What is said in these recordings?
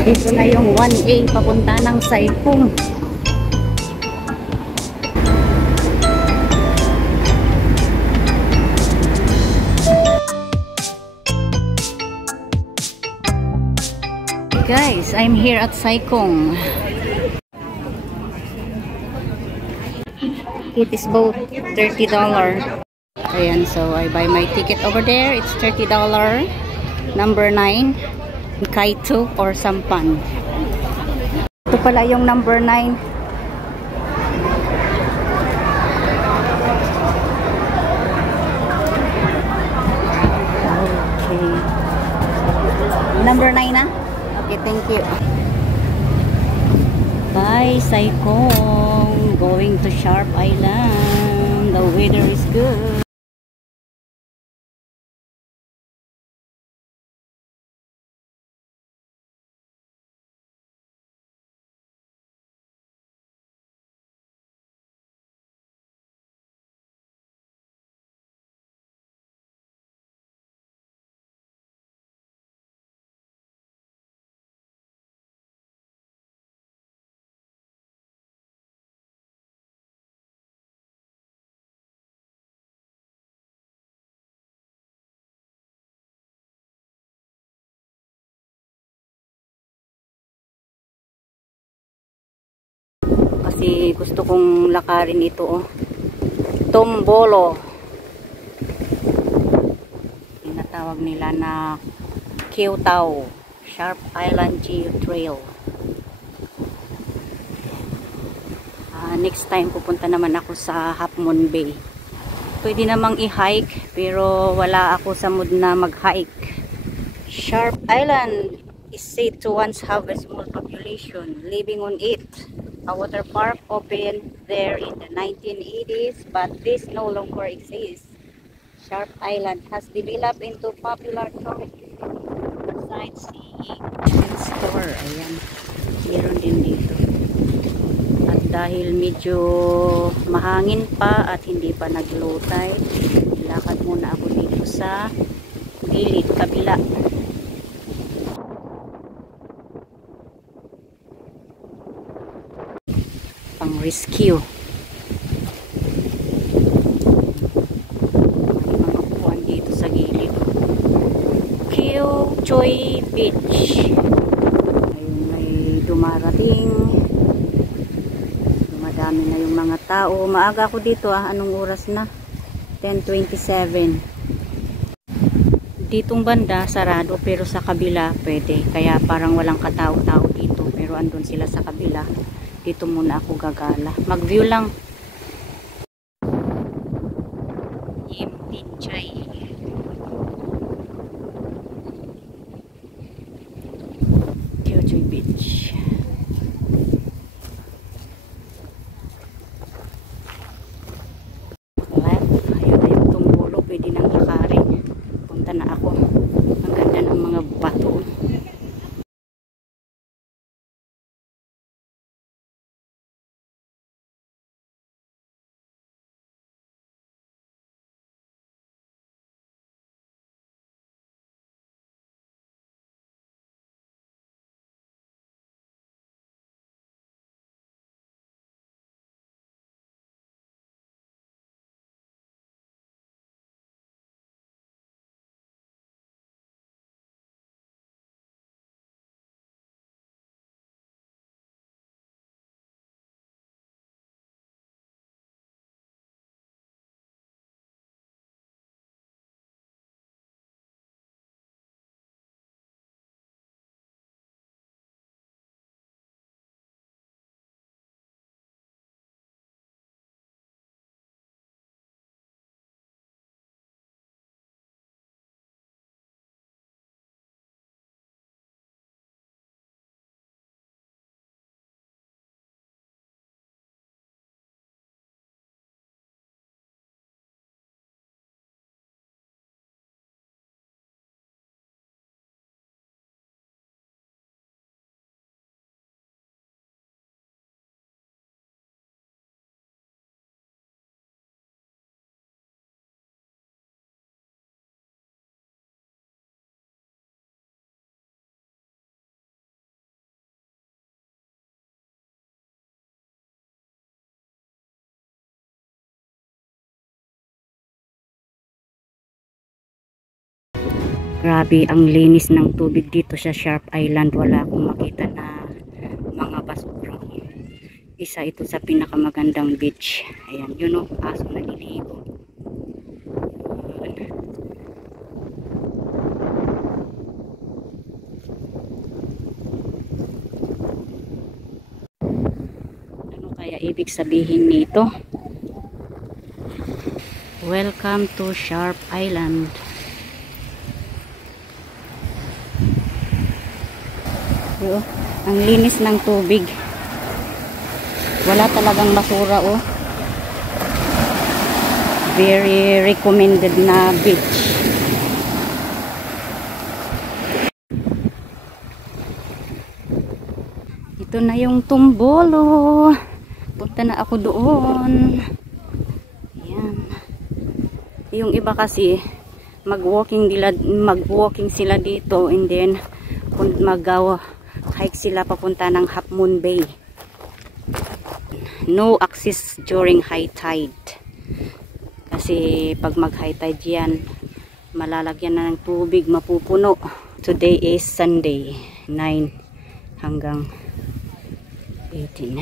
Dito na yung 1A papunta ng Saikung. Guys, I'm here at Saikung. It is both $30. Ayan, so I buy my ticket over there. It's $30. Number 9, Kaito or Sampan. Ito pala yung number 9. Okay. Number 9 na? Okay, thank you. Bye, Saikong. Going to Sharp Island. The weather is good. Kasi gusto kong lakarin ito, oh. Tombolo. Tinatawag nila na Kyoto Sharp Island Geo Trail. Next time pupunta naman ako sa Half Moon Bay. Pwede namang i-hike pero wala ako sa mood na mag-hike. Sharp Island is said to once have a small population living on it. A water park opened there in the 1980s, but this no longer exists. Sharp Island has developed into popular tourist sightseeing store. Ayan, meron din dito. At dahil medyo mahangin pa at hindi pa nag-low tide, lakad muna ako dito sa gilid, kabila. Pang rescue. May mga upuan dito sa gilid. Kyochoy Beach. Ayun, may dumarating. Madami na yung mga tao. Maaga ako dito, anong oras na? 10:27. Ditong banda sarado pero sa kabila pwede. Kaya parang walang katao-tao dito. Pero andun sila sa kabila. Dito muna ako gagala. Mag-view lang. Yim Pinchay. Kyochoy Beach. Left. Ayun na yung Tombolo. Pwede nang lakarin. Punta na ako. Ang ganda ng mga bato. Grabe, ang linis ng tubig dito sa Sharp Island. Wala akong makita na mga basura. Isa ito sa pinakamagandang beach. Ayan, yun o, aso naliligo. Ano kaya ibig sabihin nito? Welcome to Sharp Island. Yo, ang linis ng tubig. Wala talagang basura oh. Very recommended na beach. Ito na yung Tumbolo. Punta na ako doon. Ayan. Yung iba kasi mag-walking sila dito and then mag-hike sila papunta ng Half Moon Bay. No access during high tide. Kasi pag mag high tide yan, malalagyan na ng tubig, mapupuno. Today is Sunday, 9 hanggang 18.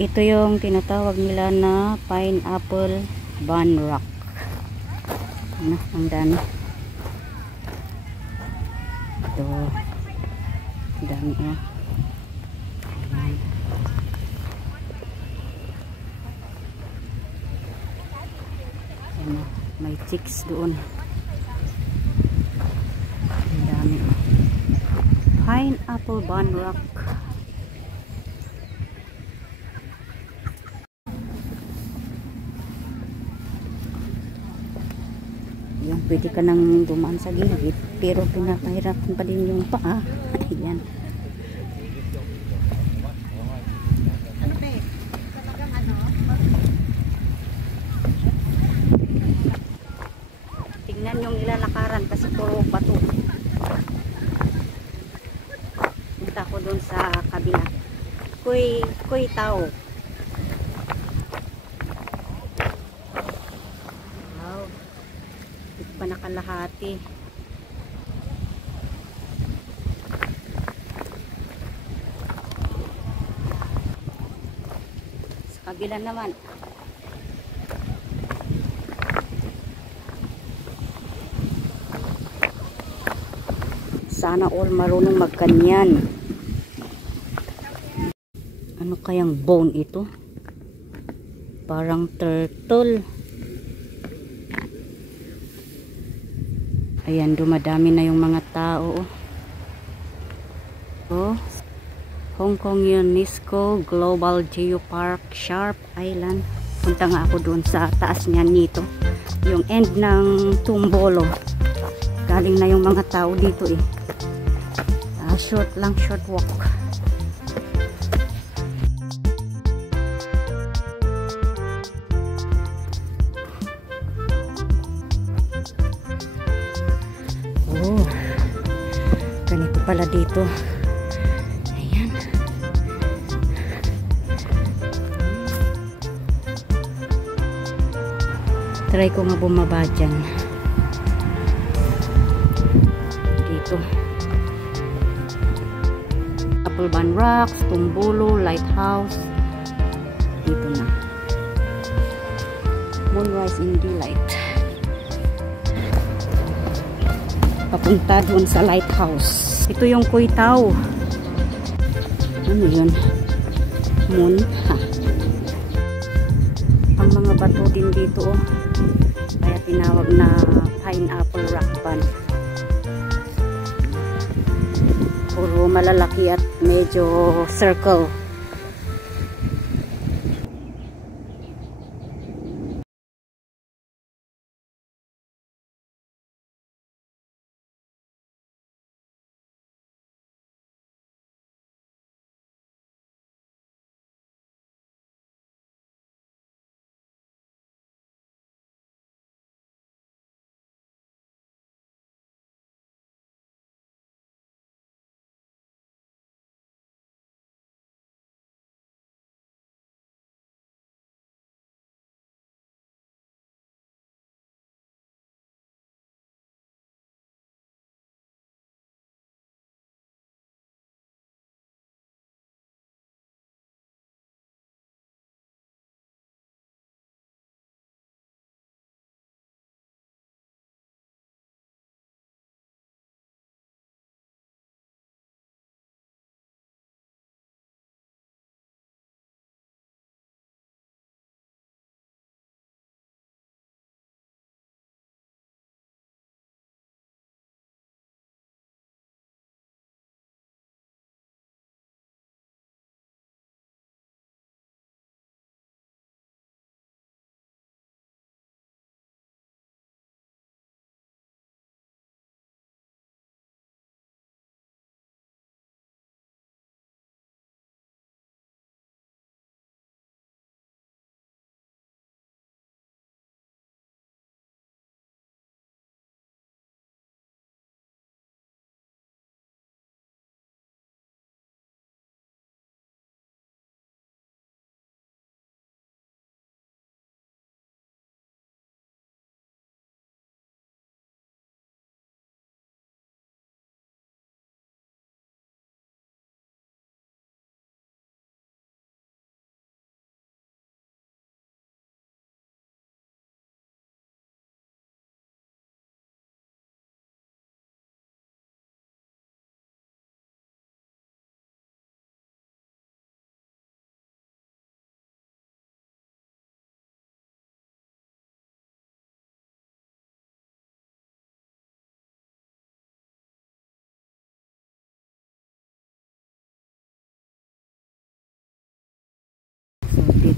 Ito yung tinatawag nila na Pineapple Bun Rock. Ano, ang dami. Ito. Dami oh. Ayan. Ayan, may chicks doon. Ang dami. Pineapple Bun Rock. Ayan, pwede ka nang dumaan sa gilid pero pinapahirapan pa din yung paa. Ayan. Tingnan yung nilalakaran kasi puro bato. Punta ko dun sa kabila. Kuy tao. Wow. Ito pa nakalahati. Sa kabila naman. Sana all marunong magkanyan. Ano kayang bone ito? Parang turtle. Ayan, dumadami na yung mga tao. Oh, Hong Kong UNESCO Global Geopark Sharp Island. Punta nga ako doon sa taas niyan nito. Yung end ng Tumbolo. Galing na yung mga tao dito eh. Short walk. Oh, ganito pala dito. Ayan. Try ko nga bumaba dyan. Dito. Bun Rocks, Tumbolo, Lighthouse. Dito na. Moonrise in Delight. Papunta doon sa Lighthouse. Ito yung Kuy Tao. Ano yun? Moon. Ha. Ang mga bato din dito oh. Kaya tinawag na Pineapple Rock Bun. Puro malalaki at medyo circle.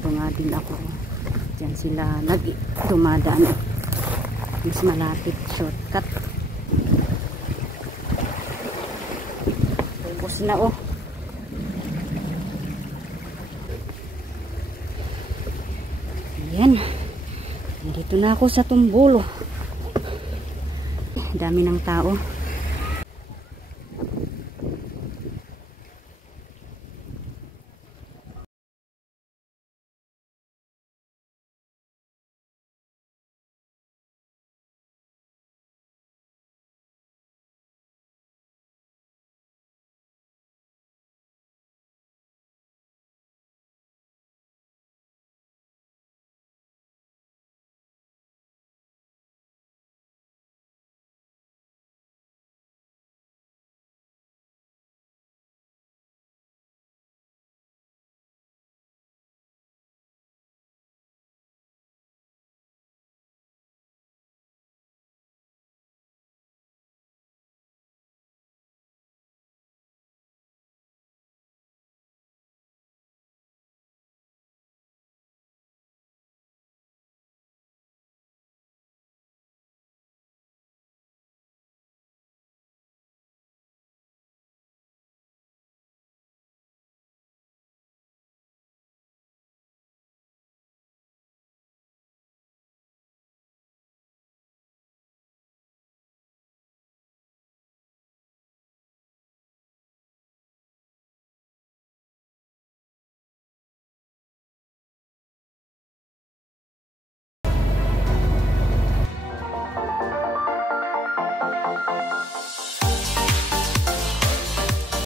dito nga din ako. Diyan sila dumadaan. Mas malapit, shortcut. Ubos na oh. Ayan. Dito na ako sa Tumbulo. Dami ng tao.